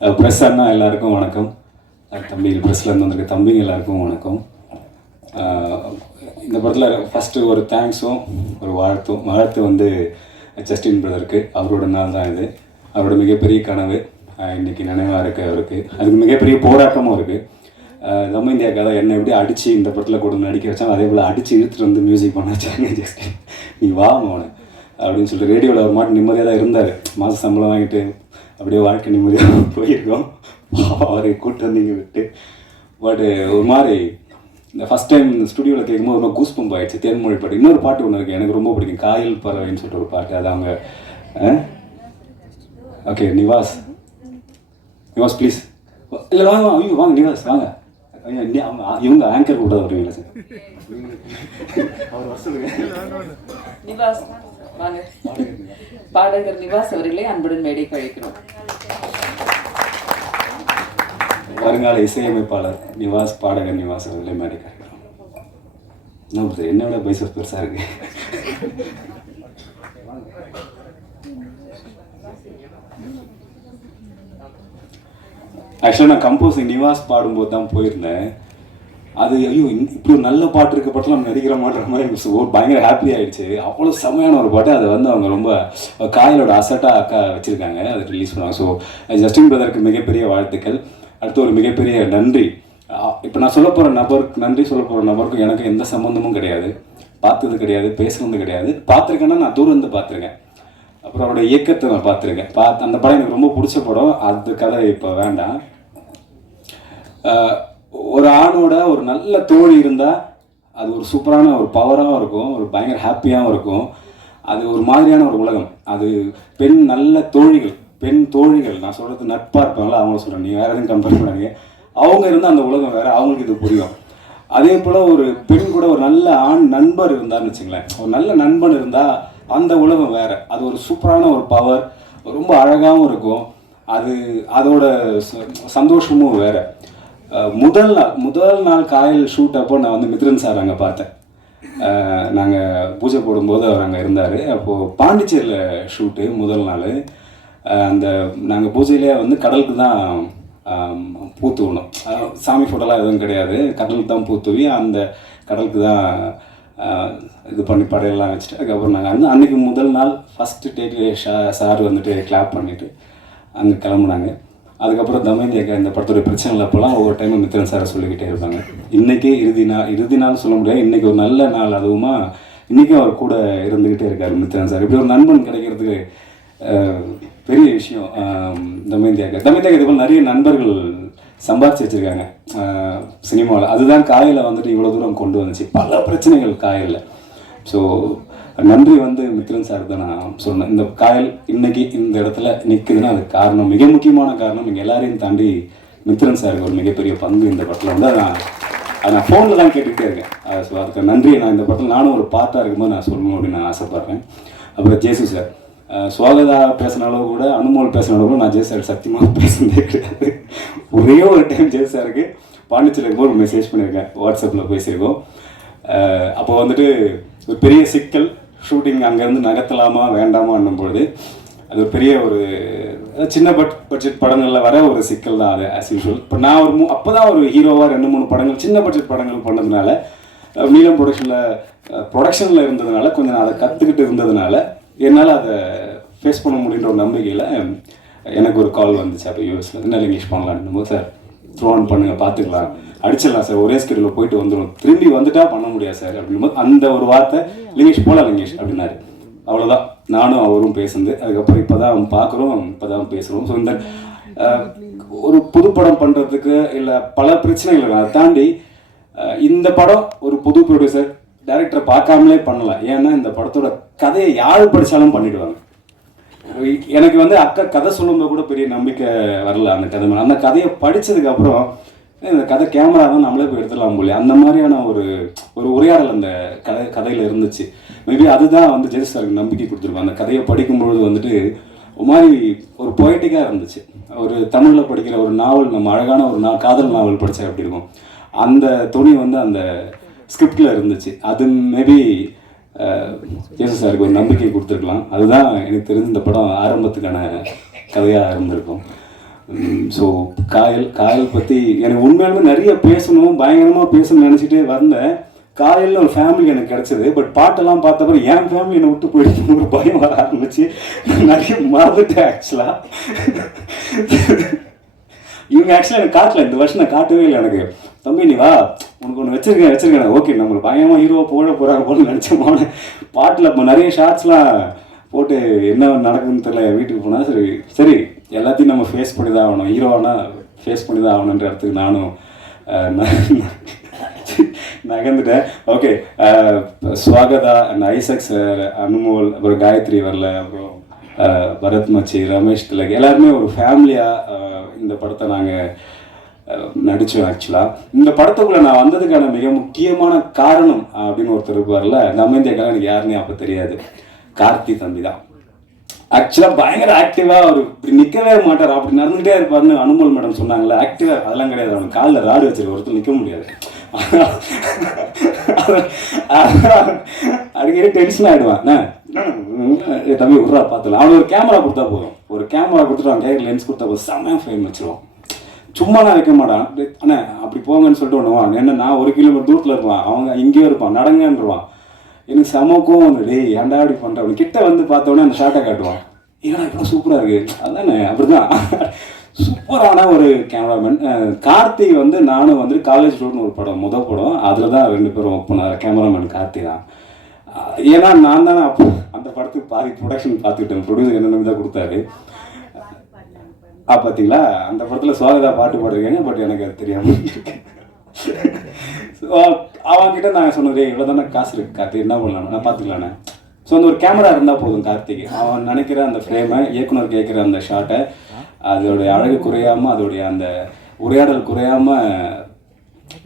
Press அண்ணா எல்லாருக்கும் வணக்கம். தம்பி தம்பிகள் ப்ரெஸ்லேருந்து வந்திருக்க தம்பிங்க எல்லாருக்கும் வணக்கம். இந்த படத்தில் ஃபஸ்ட்டு ஒரு தேங்க்ஸும் ஒரு வாழ்த்தும் வாழ்த்து வந்து ஜஸ்டின் பிரதருக்கு அவரோட நாள் தான் இது. அவரோட மிகப்பெரிய கனவு இன்றைக்கி நினைவாக இருக்குது அவருக்கு. அதுக்கு மிகப்பெரிய போராட்டமும் இருக்குது நம்ம இந்தியா கதை என்னை எப்படி அடித்து இந்த படத்தில் கூட நடிக்க வச்சாங்க அதே போல் அடித்து இழுத்துட்டு வந்து மியூசிக் பண்ண வச்சாங்க ஜஸ்டின் நீ வா மோன அப்படின்னு சொல்லிட்டு ரேடியோவில் ஒரு மாட்டு நிம்மதியாக தான் இருந்தார். மாத சம்பளம் வாங்கிட்டு அப்படியே வாழ்க்கை நிம்மதியாக போயிருக்கோம். அவரை கூட்டு வந்தீங்க விட்டு. பட் uh, ஒரு மாதிரி இந்த ஃபஸ்ட் டைம் இந்த ஸ்டுடியோவில் கேட்கும்போது ரொம்ப கூஸ் பம்ப் ஆயிடுச்சு. தேன்மொழி பாட்டு. இன்னொரு பாட்டு ஒன்று இருக்குது எனக்கு ரொம்ப பிடிக்கும். காயல் பறவைன்னு சொல்லிட்டு ஒரு பாட்டு. அது அவங்க ஓகே நிவாஸ். நிவாஸ் ப்ளீஸ் இல்லை வாங்க வாங்க ஐயோ வாங்க நிவாஸ் வாங்க. அவங்க இவங்க ஆங்கர் கூட வருவீங்களா சார்? அவர் நிவாஸ் வாங்க. பாடகர் நிவாஸ் அவர்களை அன்புடன் மேடை கழிக்கிறோம் வருங்கால இசையமைப்பாளர் நிவாஸ் பாடகர் நிவாஸ் அவர்களே மேடை கழிக்கிறோம் என்ன பண்ணுறது என்னை விட பைசஸ் பெருசாக இருக்கு. ஆக்சுவலாக நான் கம்போசிங் நிவாஸ் பாடும்போது தான் போயிருந்தேன். அது ஐயோ இப்படி ஒரு நல்ல பாட்டு இருக்க பாட்டில் நம்ம நடிக்கிற மாட்டுற மாதிரி எனக்கு ஒரு பயங்கர ஹாப்பி ஆயிடுச்சு. அவ்வளோ செமையான ஒரு பாட்டு. அதை வந்து அவங்க ரொம்ப காயலோட அசட்டாக அக்கா வச்சுருக்காங்க. அதை ரிலீஸ் பண்ணுவாங்க. ஸோ ஜஸ்டின் பிரதருக்கு மிகப்பெரிய வாழ்த்துக்கள். அடுத்து ஒரு மிகப்பெரிய நன்றி. இப்போ நான் சொல்ல போகிற நபருக்கு நன்றி சொல்ல போகிற நபருக்கும் எனக்கு எந்த சம்மந்தமும் கிடையாது. பார்த்தது கிடையாது பேசுனது கிடையாது. பார்த்துருக்கேன்னா நான் தூரம் இருந்து பார்த்துருக்கேன். அப்புறம் அவரோட இயக்கத்தை நான் பார்த்துருக்கேன். பார்த்து அந்த படம் எனக்கு ரொம்ப பிடிச்ச படம். அது கதை இப்போ வேண்டாம். ஒரு ஆணோட ஒரு நல்ல தோழி இருந்தால் அது ஒரு சூப்பரான ஒரு பவராகவும் இருக்கும். ஒரு பயங்கர ஹாப்பியாகவும் இருக்கும். அது ஒரு மாதிரியான ஒரு உலகம். அது பெண் நல்ல தோழிகள் பெண் தோழிகள் நான் சொல்கிறது நட்பாக இருப்பாங்களா? அவங்கள சொல்கிறேன் நீ வேறு எதுவும் கம்பேர் பண்ணாதீங்க. அவங்க இருந்தால் அந்த உலகம் வேறு அவங்களுக்கு இது புரியும். அதே போல் ஒரு பெண் கூட ஒரு நல்ல ஆண் நண்பர் இருந்தார்னு வச்சுங்களேன். ஒரு நல்ல நண்பன் இருந்தால் அந்த உலகம் வேறு. அது ஒரு சூப்பரான ஒரு பவர் ரொம்ப அழகாகவும் இருக்கும். அது அதோட ச- சந்தோஷமும் வேறு. முதல் நாள் முதல் நாள் காயல் ஷூட் அப்போ நான் வந்து மித்ரன் சார் அங்கே பார்த்தேன். நாங்கள் பூஜை போடும்போது அவர் அங்கே இருந்தார். அப்போது பாண்டிச்சேரியில் ஷூட்டு முதல் நாள். அந்த நாங்கள் பூஜையிலே வந்து கடலுக்கு தான் பூத்துவணும் சாமி ஃபோட்டோலாம் எதுவும் கிடையாது. கடலுக்கு தான் பூத்துவி அந்த கடலுக்கு தான் இது பண்ணி படையெல்லாம் வச்சுட்டு அதுக்கப்புறம் நாங்கள் வந்து அன்றைக்கி முதல் நாள் ஃபஸ்ட்டு டேட்டு ஷா சார் வந்துட்டு கிளாப் பண்ணிவிட்டு அங்கே கிளம்புனாங்க. அதுக்கப்புறம் தமேந்தியாக்கா இந்த படத்துடைய பிரச்சனை அப்போலாம் ஒவ்வொரு டைமும் மித்திரன் சாரை சொல்லிக்கிட்டே இருப்பாங்க. இன்றைக்கே இறுதி நாள் இறுதி நாள் சொல்ல முடியாது இன்றைக்கி ஒரு நல்ல நாள் அதுவுமா இன்றைக்கும் அவர் கூட இருந்துக்கிட்டே இருக்கார் மித்திரன் சார். இப்படி ஒரு நண்பன் கிடைக்கிறதுக்கு பெரிய விஷயம் தமேந்தியாக்கா தமேந்தியாக்கா இது போல் நிறைய நண்பர்கள் சம்பாதிச்சு வச்சுருக்காங்க. சினிமாவில். அதுதான் காயில் வந்துட்டு இவ்வளோ தூரம் கொண்டு வந்துச்சு. பல பிரச்சனைகள் காயலில். ஸோ நன்றி வந்து மித்ரன் சார் தான் நான் சொன்னேன். இந்த காயல் இன்னைக்கு இந்த இடத்துல நிற்குதுன்னா அதுக்கு காரணம் மிக முக்கியமான காரணம் நீங்கள் எல்லாரையும் தாண்டி மித்ரன் சாருக்கு ஒரு மிகப்பெரிய பங்கு இந்த படத்தில் வந்து நான் அதை நான் ஃபோனில் தான் கேட்டுக்கிட்டே இருக்கேன். ஸோ அதுக்கு நன்றி நான் இந்த படத்தில் நானும் ஒரு பாட்டாக இருக்கும்போது நான் சொல்லணும் அப்படின்னு நான் ஆசைப்பட்றேன். அப்புறம் ஜேசு சார் சுவாகதா பேசின அளவு கூட அனுமோல் பேசின அளவு கூட நான் ஜேசு சார் சத்தியமாக பேசுனதே கிடையாது. ஒரே ஒரு டைம் ஜே சாருக்கு பாண்டிச்சேரி இருக்கும்போது ஒரு மெசேஜ் பண்ணியிருக்கேன். வாட்ஸ்அப்பில் பேசியிருக்கோம் அப்போ வந்துட்டு ஒரு பெரிய சிக்கல் ஷூட்டிங் அங்கேருந்து நகர்த்தலாமா வேண்டாமான்னும் பொழுது அது ஒரு பெரிய ஒரு சின்ன பட் பட்ஜெட் படங்களில் வர ஒரு சிக்கல் தான் அது ஆஸ் யூஷுவல் இப்போ நான் ஒரு மூ அப்போ தான் ஒரு ஹீரோவாக ரெண்டு மூணு படங்கள் சின்ன பட்ஜெட் படங்கள் பண்ணதுனால நீளம் ப்ரொடக்ஷனில் ப்ரொடக்ஷனில் இருந்ததுனால கொஞ்சம் நான் அதை கற்றுக்கிட்டு இருந்ததுனால என்னால் அதை ஃபேஸ் பண்ண முடியுன்ற ஒரு நம்பிக்கையில் எனக்கு ஒரு கால் வந்துச்சு. அப்போ யூஎஸில் என்ன இங்கிலீஷ் பண்ணலான்னு போது சார் த்ரோ ஆன் பண்ணுங்க பார்த்துக்கலாம். அடிச்சிடலாம் சார் ஒரே ஸ்கெடியூலில் போயிட்டு வந்துடும் திரும்பி வந்துட்டா பண்ண முடியாது சார் அப்படின்போது அந்த ஒரு வார்த்தை லிங்கேஷ் போகலாம் லிங்கேஷ் அப்படின்னாரு. அவ்வளோதான் நானும் அவரும் பேசுனது. அதுக்கப்புறம் இப்போ தான் பார்க்குறோம் இப்போ தான் பேசுகிறோம் ஸோ இந்த ஒரு புதுப்படம் பண்ணுறதுக்கு இல்லை பல பிரச்சனைகள் அதை தாண்டி இந்த படம் ஒரு புது ப்ரொடியூசர் டேரக்டரை பார்க்காமலே பண்ணலாம் ஏன்னா இந்த படத்தோட கதையை யார் படித்தாலும் பண்ணிடுவாங்க. எனக்கு வந்து அக்கா கதை சொல்லும்போது கூட பெரிய நம்பிக்கை வரல அந்த கதை மேலே. அந்த கதையை படிச்சதுக்கு அப்புறம் இந்த கதை கேமரா தான் நம்மளே போய் எடுத்துடலாம் போல அந்த மாதிரியான ஒரு ஒரு உரையாடல் அந்த கதை கதையில் இருந்துச்சு. மேபி அதுதான் வந்து ஜெயஸ் சாருக்கு நம்பிக்கை கொடுத்துருக்கோம் அந்த கதையை படிக்கும்பொழுது வந்துட்டு ஒரு மாதிரி ஒரு பொயட்டிக்காக இருந்துச்சு. ஒரு தமிழில் படிக்கிற ஒரு நாவல் நம்ம அழகான ஒரு நா காதல் நாவல் படித்தா எப்படி இருக்கும்? அந்த துணி வந்து அந்த ஸ்கிரிப்டில் இருந்துச்சு. அது மேபி ஜேசு சாருக்கு ஒரு நம்பிக்கை கொடுத்துருக்கலாம். அதுதான் எனக்கு தெரிஞ்ச இந்த படம் ஆரம்பத்துக்கான கதையாக இருந்திருக்கும். ஸோ காயல் காயல் பற்றி எனக்கு உண்மையாலுமே நிறைய பேசணும் பயங்கரமாக பேசணும்னு நினச்சிட்டே வந்தேன். காலையில் ஒரு ஃபேமிலி எனக்கு கிடச்சிது பட் பாட்டெல்லாம் பார்த்தப்பறம் என் ஃபேமிலி என்னை விட்டு போயிடுச்சு ஒரு பயம் வர ஆரம்பிச்சு நிறைய மறந்துட்டேன் ஆக்சுவலாக இவங்க ஆக்சுவலாக எனக்கு காட்டல இந்த வருஷம் நான் காட்டவே இல்லை எனக்கு. தம்பி நீ வா. உனக்கு ஒன்று வச்சிருக்கேன் வச்சிருக்கேன். ஓகே நம்மளுக்கு பயமாக ஹீரோ போட போகிறாங்க போல நினச்சோம் பாட்டில் இப்போ நிறைய ஷார்ட்ஸ்லாம் போட்டு என்ன நடக்குதுன்னு தெரியல என் வீட்டுக்கு போனால் சரி சரி எல்லாத்தையும் நம்ம ஃபேஸ் பண்ணி தான் ஆகணும். ஹீரோவானா ஃபேஸ் பண்ணி தான் ஆகணுன்ற இடத்துக்கு நானும் நகர்ந்துட்டேன். Okay Swagatha and Isaac sir Anumol அப்புறம் காயத்ரி வரல அப்புறம் பரத் மச்சி ரமேஷ் திலக் எல்லாருமே ஒரு ஃபேமிலியாக இந்த படத்தை நாங்கள் நடித்தோம் ஆக்சுவலாக இந்த படத்துக்குள்ளே நான் வந்ததுக்கான மிக முக்கியமான காரணம் அப்படின்னு ஒருத்தர் இருப்பார்ல நம்ம இந்தியாக்காரன் எனக்கு யாருன்னு அப்போ தெரியாது. கார்த்தி தம்பி தான். ஆக்சுவலாக பயங்கர ஆக்டிவாக அவர் இப்படி நிற்கவே மாட்டார். அப்படி நடந்துகிட்டே இருப்பார்னு அனுமல் மேடம் சொன்னாங்களே ஆக்டிவாக அதெல்லாம் கிடையாது. அவன் காலில் ராடு வச்சிருக்க ஒருத்தர் நிற்க முடியாது. அடிக்கடி டென்ஷன் ஆகிடுவான் என்ன? ஏ தம்பி விட்றா பார்த்துல அவனுக்கு ஒரு கேமரா கொடுத்தா போதும். ஒரு கேமரா கொடுத்துட்டு அவன் கையில் லென்ஸ் கொடுத்தா போதும். செம்ம ஃப்ரேம் வச்சிருவான். சும்மா நான் வைக்க மாட்டான் அண்ணே அப்படி போங்கன்னு சொல்லிட்டு ஒன்றுவான் என்ன நான் ஒரு கிலோமீட்டர் தூரத்தில் இருப்பான் அவங்க இங்கேயே இருப்பான். நடங்கன்றவான். எனக்கு செம கோவம் வந்து டேய் ஏன்டா அப்படி பண்ணுற அவன் கிட்ட வந்து பார்த்தோன்னே அந்த ஷார்ட்டை காட்டுவான். ஏன்னா இப்போ சூப்பராக இருக்கு? அதானே அப்படிதான். சூப்பரான ஒரு கேமராமேன் கார்த்திக் வந்து நானும் வந்து காலேஜ் ரோட்னு ஒரு படம் முத படம். அதில் தான் ரெண்டு பேரும் ஒர்க் பண்ணார். கேமராமேன் கார்த்தி தான். ஏன்னா நான் தானே அப்போ அந்த படத்துக்கு பாதி ப்ரொடக்ஷன் பார்த்துக்கிட்டேன். ப்ரொடியூசர் என்னென்ன தான் கொடுத்தாரு. ஆ பார்த்தீங்களா அந்த படத்தில் சுவாகதா பாட்டு பாடுறீங்க பட் எனக்கு அது தெரியாமல் அவங்கிட்ட நான் சொன்னது இவ்வளோ தானே காசு இருக்கு கார்த்திக் என்ன பண்ணலாம்? நான் பார்த்துக்கலானே ஸோ அந்த ஒரு கேமரா இருந்தால் போதும் கார்த்திக். அவன் நினைக்கிற அந்த ஃப்ரேமை இயக்குனர் கேட்குற அந்த ஷாட்டை அதோடைய அழகு குறையாமல் அதோடைய அந்த உரையாடல் குறையாமல்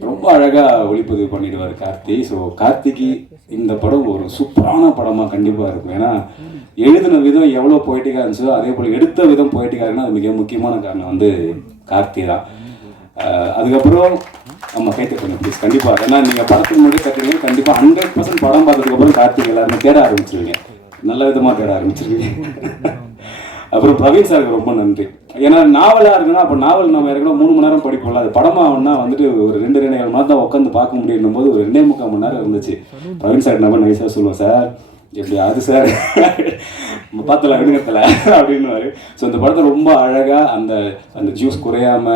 ரொம்ப அழகாக ஒளிப்பதிவு பண்ணிடுவார் கார்த்தி ஸோ கார்த்திக்கு இந்த படம் ஒரு சூப்பரான படமாக கண்டிப்பாக இருக்கும். ஏன்னா எழுதின விதம் எவ்வளோ பொய்ட்டிக்காக இருந்துச்சோ அதே போல் எடுத்த விதம் பொய்ட்டிக்காக இருக்குன்னா அது மிக முக்கியமான காரணம் வந்து கார்த்தி தான். அதுக்கப்புறம் நம்ம கைத்த கொஞ்சம் ப்ளீஸ் கண்டிப்பாக ஏன்னா நீங்கள் படத்துக்கு முன்னாடி கட்டுறீங்க கண்டிப்பாக ஹண்ட்ரட் பர்சன்ட் படம் பார்த்ததுக்கப்புறம் கார்த்திக் எல்லாருமே தேட ஆரம்பிச்சிருவீங்க. நல்ல விதமாக தேட ஆரம்பிச்சிருவீங்க. அப்புறம் பிரவீன் சாருக்கு ரொம்ப நன்றி. ஏன்னா நாவலாக இருக்குன்னா அப்போ நாவல் நம்ம ஏற்கனவே மூணு மணி நேரம் படிப்போம்ல. அது படமாகனா வந்துட்டு ஒரு ரெண்டு ரெண்டு ஏழு மணி நேரம் தான் உட்காந்து பார்க்க முடியும் போது ஒரு ரெண்டே முக்கால் மணி நேரம் இருந்துச்சு. பிரவீன் சார் நம்ம நைஸாக சொல்லுவோம் சார் எப்படி அது சார்? பார்த்தல விடுங்கத்தில் அப்படின்னுவார். ஸோ இந்த படத்தை ரொம்ப அழகாக அந்த அந்த ஜூஸ் குறையாம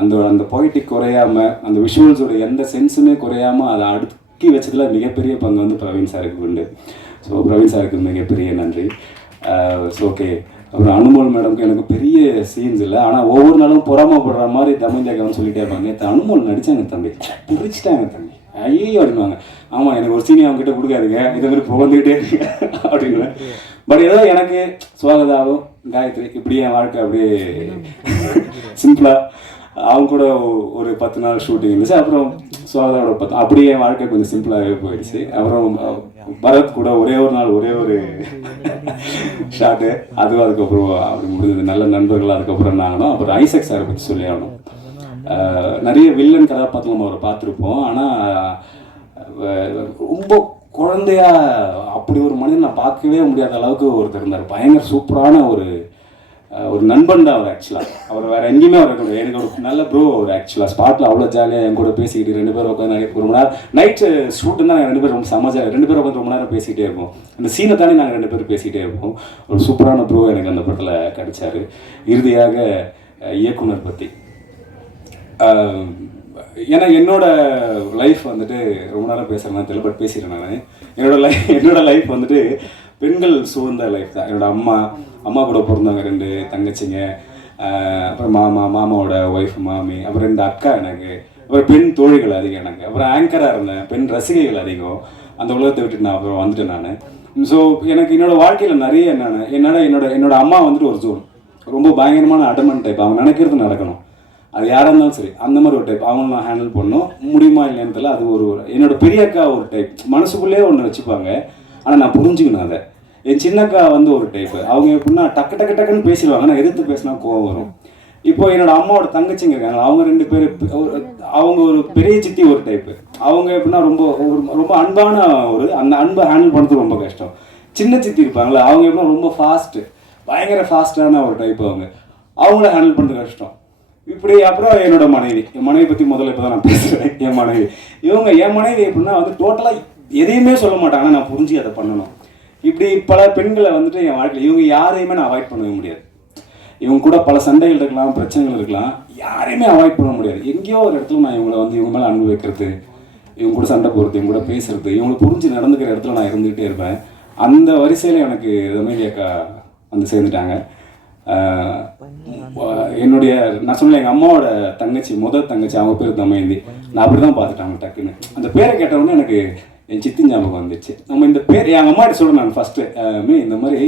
அந்த அந்த பொய்ட்டிக் குறையாமல் அந்த விஷுவல்ஸோட எந்த சென்ஸுமே குறையாமல் அதை அடுக்கி வச்சதுல மிகப்பெரிய பங்கு வந்து பிரவீன் சாருக்கு உண்டு. ஸோ பிரவீன் சாருக்கு மிகப்பெரிய நன்றி. ஸோ ஓகே அப்புறம் அனுமோல் மேடம்க்கு எனக்கு பெரிய சீன்ஸ் இல்லை. ஆனால் ஒவ்வொரு நாளும் பொறாமப்படுற மாதிரி தமிழ் தமிழ்ஜாக்கவன் சொல்லிட்டே இருப்பாங்க. நேற்று அனுமோல் நடித்தாங்க தம்பி. பிடிச்சிட்டாங்க தம்பி. ஐயோ அப்படின்வாங்க ஆமாம் எனக்கு ஒரு சீனி அவங்ககிட்ட கொடுக்காதுங்க. இதை மாதிரி புகழ்ந்துக்கிட்டே இருங்க. அப்படின்னு பட் ஏதோ எனக்கு சுவாகதாவும் காயத்ரி இப்படி என் வாழ்க்கை அப்படியே சிம்பிளாக அவங்க கூட ஒரு பத்து நாள் ஷூட்டிங் இருந்துச்சு. அப்புறம் சுவாகதாவோட பத்து அப்படியே என் வாழ்க்கை கொஞ்சம் சிம்பிளாகவே போயிடுச்சு. அப்புறம் பரத் கூட ஒரே ஒரு நாள் ஒரே ஒரு ஷாட்டு அதுவும் அதுக்கப்புறம் அப்படி முடிஞ்சது. நல்ல நண்பர்கள் அதுக்கப்புறம் நாங்களும் அப்புறம் ஐசக் சாரை பற்றி சொல்லி ஆகணும். நிறைய வில்லன் கதாபாத்திரம் நம்ம அவரை பார்த்துருப்போம். ஆனால் ரொம்ப குழந்தையா அப்படி ஒரு மனிதன் நான் பார்க்கவே முடியாத அளவுக்கு ஒருத்தர் இருந்தார். பயங்கர சூப்பரான ஒரு ஒரு நண்பன் தான் அவர் ஆக்சுவலாக அவர் வேறு எங்கேயுமே அவர் இருக்க எனக்கு ஒரு நல்ல ப்ரோ அவர் ஆக்சுவலாக ஸ்பாட்டில் அவ்வளோ ஜாலியாக என் கூட பேசிக்கிட்டு ரெண்டு பேரும் உட்காந்து நிறைய ஒரு மணி நேரம் நைட்டு ஷூட்டு தான் நாங்கள் ரெண்டு பேரும் ரொம்ப சமஜா ரெண்டு பேரும் உட்காந்து ரொம்ப நேரம் பேசிகிட்டே இருப்போம். அந்த சீனை தானே நாங்கள் ரெண்டு பேரும் பேசிகிட்டே இருப்போம். ஒரு சூப்பரான ப்ரோ எனக்கு அந்த படத்தில் கிடைச்சாரு. இறுதியாக இயக்குனர் பற்றி ஏன்னா என்னோட லைஃப் வந்துட்டு ரொம்ப நேரம் பேசுகிறேன் தெரியல பட் பேசிடுறேன் நான். என்னோட லைஃப் என்னோட லைஃப் வந்துட்டு பெண்கள் சூழ்ந்த லைஃப் தான். என்னோட அம்மா அம்மா கூட பிறந்தவங்க ரெண்டு தங்கச்சிங்க அப்புறம் மாமா மாமாவோட ஒய்ஃப் மாமி அப்புறம் ரெண்டு அக்கா எனக்கு அப்புறம் பெண் தோழிகள் அதிகம் எனக்கு. அப்புறம் ஆங்கராக இருந்தேன் பெண் ரசிகைகள் அதிகம். அந்த உலகத்தை விட்டு நான் அப்புறம் வந்துட்டேன் நான். ஸோ எனக்கு என்னோட வாழ்க்கையில் நிறைய என்னென்ன என்னோட என்னோட என்னோட அம்மா வந்துட்டு ஒரு ஜோன் ரொம்ப பயங்கரமான அடமன் டைப் அவங்க நினைக்கிறது நடக்கணும். அது யாராக இருந்தாலும் சரி அந்த மாதிரி ஒரு டைப் அவங்கள நான் ஹேண்டில் பண்ணோம் முடியுமா இல்லைன்னு தெரியல. அது ஒரு ஒரு- என்னோட பெரிய அக்கா ஒரு டைப் மனசுக்குள்ளேயே ஒன்று வச்சுப்பாங்க. ஆனால் நான் புரிஞ்சுக்கணும் அதை. என் சின்னக்கா வந்து ஒரு டைப்பு அவங்க எப்படின்னா டக்கு டக்கு டக்குன்னு பேசிடுவாங்க. நான் எதிர்த்து பேசினா கோவம் வரும். இப்போ என்னோட அம்மாவோட தங்கச்சிங்க இருக்காங்க அவங்க ரெண்டு பேர் ஒரு- அவங்க ஒரு பெரிய சித்தி ஒரு டைப்பு அவங்க எப்படின்னா ரொம்ப ரொம்ப அன்பான ஒரு அந்த அன்பை ஹேண்டில் பண்ணுறது ரொம்ப கஷ்டம். சின்ன சித்தி இருப்பாங்களே அவங்க எப்படின்னா ரொம்ப ஃபாஸ்ட்டு பயங்கர ஃபாஸ்ட்டான ஒரு டைப் அவங்க. அவங்கள ஹேண்டில் பண்ணுறது கஷ்டம். இப்படி அப்புறம் என்னோட மனைவி. என் மனைவி பற்றி முதல்ல இப்போ தான் நான் பேசுகிறேன் என் மனைவி. இவங்க என் மனைவி எப்படின்னா வந்து டோட்டலாக எதையுமே சொல்ல மாட்டாங்க. நான் புரிஞ்சு அதை பண்ணணும். இப்படி பல பெண்களை வந்துட்டு என் வாழ்க்கையில் இவங்க யாரையுமே நான் அவாய்ட் பண்ணவே முடியாது. இவங்க கூட பல சண்டைகள் இருக்கலாம் பிரச்சனைகள் இருக்கலாம். யாரையுமே அவாய்ட் பண்ண முடியாது. எங்கேயோ ஒரு இடத்துல நான் இவங்களை வந்து இவங்க மேலே அன்பு வைக்கிறது இவங்க கூட சண்டை போடுறது இவங்க கூட பேசுறது இவங்களை புரிஞ்சு நடந்துக்கிற இடத்துல நான் இருந்துகிட்டே இருப்பேன். அந்த வரிசையில் எனக்கு ரமேலி அக்கா வந்து சேர்ந்துட்டாங்க. என்னுடைய நான் சொன்னேன் எங்கள் அம்மாவோட தங்கச்சி முதல் தங்கச்சி அவங்க பேர் தமயந்தி நான் அப்படி தான் பார்த்துட்டாங்க டக்குன்னு. அந்த பேரை கேட்டவுடனே எனக்கு என் சித்தி ஞாபகம் வந்துச்சு. நம்ம இந்த பேர் எங்கள் அம்மாட்ட சொல்கிறேன் நான் ஃபஸ்ட்டு மீ இந்த மாதிரி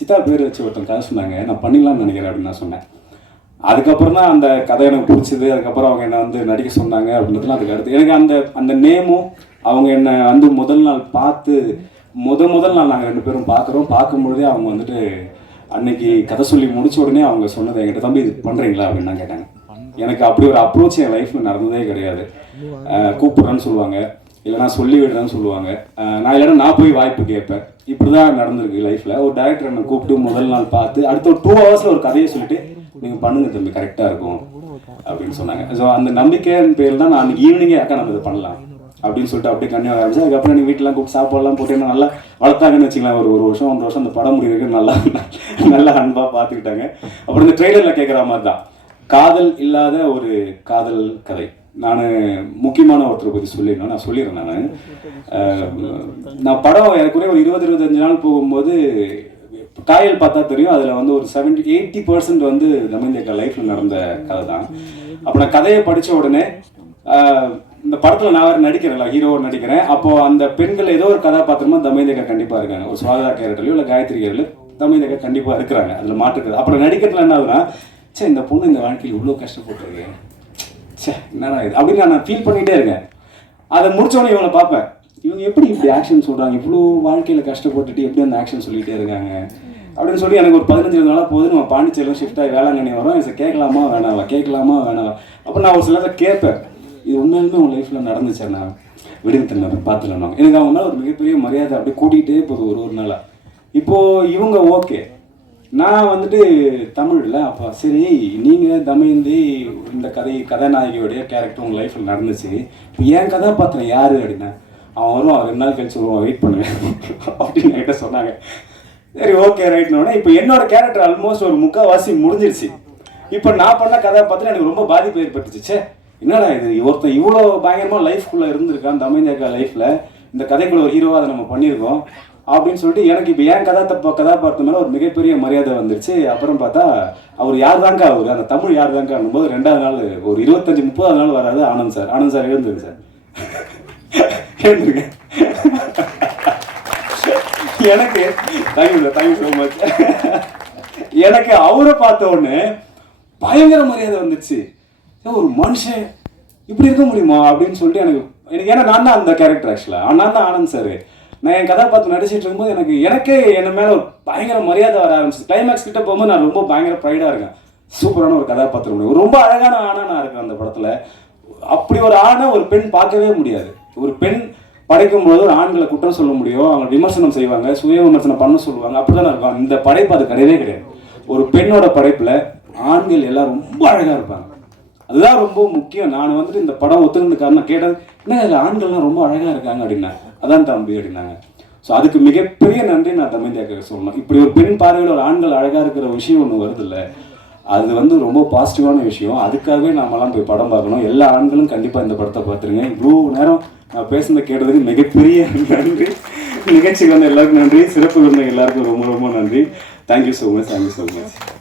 சித்தா பேர் வச்சு ஒருத்தன் கதை சொன்னாங்க நான் பண்ணிடலாம்னு நினைக்கிறேன் அப்படின்னு நான் சொன்னேன். அதுக்கப்புறம் தான் அந்த கதை எனக்கு பிடிச்சது. அதுக்கப்புறம் அவங்க என்ன வந்து நடிக்க சொன்னாங்க அப்படின்றதுலாம் அதுக்கு அடுத்து. எனக்கு அந்த அந்த நேமும் அவங்க என்னை வந்து முதல் நாள் பார்த்து முத முதல் நாள் நாங்கள் ரெண்டு பேரும் பார்க்குறோம். பார்க்கும்பொழுதே அவங்க வந்துட்டு அன்னைக்கு கதை சொல்லி முடிச்ச உடனே அவங்க சொன்னது என்கிட்ட தம்பி இது பண்ணுறீங்களா அப்படின்னு தான் கேட்டாங்க எனக்கு அப்படி ஒரு அப்ரோச் என் லைஃப்பில் நடந்ததே கிடையாது. கூப்பிட்றேன்னு சொல்லுவாங்க. இல்லைனா சொல்லி விடுறேன்னு சொல்லுவாங்க. நான் இல்லைன்னா நான் போய் வாய்ப்பு கேட்பேன். இப்படி தான் நடந்திருக்கு லைஃப்பில் ஒரு டேரக்டர் என்னை கூப்பிட்டு முதல் நாள் பார்த்து அடுத்த ஒரு டூ ஹவர்ஸில் ஒரு கதையை சொல்லிட்டு நீங்கள் பண்ணுங்க தம்பி கரெக்டாக இருக்கும். அப்படின்னு சொன்னாங்க. ஸோ அந்த நம்பிக்கையின் பேர் தான் நான் அன்னைக்கு ஈவினிங்கே அக்கா நம்ம இதை பண்ணலாம். அப்படின்னு சொல்லிட்டு அப்படியே கண்ணி ஆரம்பிச்சு அதுக்கப்புறம் நீங்கள் வீட்டிலாம் கூப்பிட்டு சாப்பாடுலாம் போட்டு நல்லா வளர்த்தாங்கன்னு வச்சுக்கலாம் ஒரு ஒரு வருஷம் ஒன்றரை வருஷம் அந்த படம் முடிவுக்கு நல்லா நல்லா அன்பாக பார்த்துக்கிட்டாங்க. அப்புறம் இந்த ட்ரெய்லரில் கேட்குற மாதிரி தான். காதல் இல்லாத ஒரு காதல் கதை. நான் முக்கியமான ஒருத்தரை பற்றி சொல்லிடணும். நான் சொல்லிடுறேன் நான். நான் படம் ஏறக்குறைய ஒரு இருபது இருபத்தஞ்சு நாள் போகும்போது காயல் பார்த்தா தெரியும் அதில் வந்து ஒரு செவன்டி எயிட்டி பர்சன்ட் வந்து தமிழ்ந்தியக்கா லைஃப்பில் நடந்த கதை தான். அப்போ நான் கதையை படித்த உடனே இந்த படத்தில் நான் வேறு நடிக்கிறேன்ல ஹீரோ நடிக்கிறேன். அப்போ அந்த பெண்கள் ஏதோ ஒரு கதாபாத்திரமா தமேந்தியக்கா கண்டிப்பாக இருக்காங்க. ஒரு சுவாகதா கேரக்டர்லையோ இல்லை காயத்ரி கேரளோ தமேந்தியக்கா கண்டிப்பாக இருக்கிறாங்க. அதில் மாற்றுக்கிறது அப்புறம் நடிக்கிறதுல என்ன ஆகுதுன்னா சே இந்த பொண்ணு இந்த வாழ்க்கையில் இவ்வளோ கஷ்டப்பட்டுருக்கேன் ச்சே என்னடா இது? அப்படின்னு நான் ஃபீல் பண்ணிகிட்டே இருக்கேன். அதை முடிச்ச இவனை இவங்களை பார்ப்பேன். இவங்க எப்படி இப்படி ஆக்ஷன் சொல்கிறாங்க இவ்வளோ வாழ்க்கையில் கஷ்டப்பட்டுட்டு எப்படி அந்த ஆக்ஷன் சொல்லிகிட்டே இருக்காங்க? அப்படின்னு சொல்லி எனக்கு ஒரு பதினஞ்சு நாளாக போகுது. நம்ம பாண்டிச்சேரியில் ஷிஃப்ட் ஆகி வேளாங்கண்ணி வரோம். இதை கேட்கலாமா வேணாவா? கேட்கலாமா வேணாவா? அப்போ நான் ஒரு சிலதை கேட்பேன். இது உண்மையிலுமே உங்கள் லைஃப்பில் நடந்துச்சேண்ணா விடுங்க தண்ணி பார்த்துலண்ணா எனக்கு அவங்க மேலே ஒரு மிகப்பெரிய மரியாதை அப்படியே கூட்டிகிட்டே போகுது ஒரு ஒரு நாளாக இப்போது இவங்க ஓகே நான் வந்துட்டு தமிழில் அப்போ சரி நீங்கள் தமயந்தி இந்த கதை கதாநாயகியோடைய கேரக்டர் உங்கள் லைஃப்பில் நடந்துச்சு. இப்போ என் கதாபாத்திரம் யார் அப்படின்னா அவன் வருவான் ரெண்டு நாள் கழிச்சு வருவான் வெயிட் பண்ணுவேன் அப்படின்னு என்கிட்ட சொன்னாங்க. சரி ஓகே ரைட்னோடனே இப்போ என்னோட கேரக்டர் ஆல்மோஸ்ட் ஒரு முக்கால்வாசி முடிஞ்சிருச்சு. இப்போ நான் பண்ண கதாபாத்திரம் எனக்கு ரொம்ப பாதிப்பு ஏற்பட்டுச்சு. ச்சே. என்னடா இது? ஒருத்தன் இவ்வளோ பயங்கரமாக லைஃப்குள்ளே இருந்திருக்கான் அமைந்தக்கா லைஃப்பில் இந்த கதைக்குள்ள ஒரு ஹீரோவாக அதை நம்ம பண்ணியிருக்கோம். அப்படின்னு சொல்லிட்டு எனக்கு இப்போ ஏன் கதா தப்ப கதாபாத்திரம் மேலே ஒரு மிகப்பெரிய மரியாதை வந்துருச்சு. அப்புறம் பார்த்தா அவர் யார் தாங்க அவர்? அந்த தமிழ் யார் தாங்க போது ரெண்டாவது நாள் ஒரு இருபத்தஞ்சி முப்பதாவது நாள் வராது ஆனந்த் சார். ஆனந்த் சார் எழுந்துருங்க சார். எழுந்துருங்க. எனக்கு thank you sir thank you so much எனக்கு அவரை பார்த்த உடனே பயங்கர மரியாதை வந்துச்சு ஒரு மனுஷன் இப்படி இருக்க முடியுமா அப்படின்னு சொல்லிட்டு எனக்கு எனக்கு ஏன்னா நான் தான் அந்த கேரக்டர் ஆக்சுவலாக நான் தான் ஆனந்த் சார் நான் என் கதாபாத்திரம் நடிச்சிட்டு இருக்கும்போது எனக்கு எனக்கே என் மேலே ஒரு பயங்கர மரியாதை வர ஆரம்பிச்சு கிளைமேக்ஸ் கிட்ட போகும்போது நான் ரொம்ப பயங்கர ப்ரைடாக இருக்கேன். சூப்பரான ஒரு கதாபாத்திரம். ஒரு ரொம்ப அழகான ஆணா நான் இருக்கேன் அந்த படத்தில். அப்படி ஒரு ஆணை ஒரு பெண் பார்க்கவே முடியாது. ஒரு பெண் படைக்கும் போது ஒரு ஆண்களை குற்றம் சொல்ல முடியும். அவங்க விமர்சனம் செய்வாங்க சுய விமர்சனம் பண்ண சொல்லுவாங்க. அப்படிதான் இருக்கும். இந்த படைப்பு அது கிடையவே கிடையாது. ஒரு பெண்ணோட படைப்பில் ஆண்கள் எல்லாம் ரொம்ப அழகாக இருப்பாங்க. அதுதான் ரொம்ப முக்கியம். நான் வந்துட்டு இந்த படம் ஒத்துக்கிட்டு காரணம் கேட்டது என்ன ஆண்கள்லாம் ரொம்ப அழகா இருக்காங்க அப்படின்னா அதான் தம்பி அப்படின்னாங்க. ஸோ அதுக்கு மிகப்பெரிய நன்றி நான் தமிழ்ந்தியாக்க சொல்லணும். இப்படி ஒரு பெண் பார்வையில் ஒரு ஆண்கள் அழகாக இருக்கிற விஷயம் ஒன்று வருது அது வந்து ரொம்ப பாசிட்டிவான விஷயம். அதுக்காகவே நாமெல்லாம் போய் படம் பார்க்கணும். எல்லா ஆண்களும் கண்டிப்பாக இந்த படத்தை பார்த்துருங்க. இவ்வளோ நேரம் நான் பேசுனதை கேட்டதுக்கு மிகப்பெரிய நன்றி. நிகழ்ச்சிக்கு வந்த எல்லாருக்கும் நன்றி. சிறப்பு விருந்த எல்லாருக்கும் ரொம்ப ரொம்ப நன்றி. Thank you so much thank you so much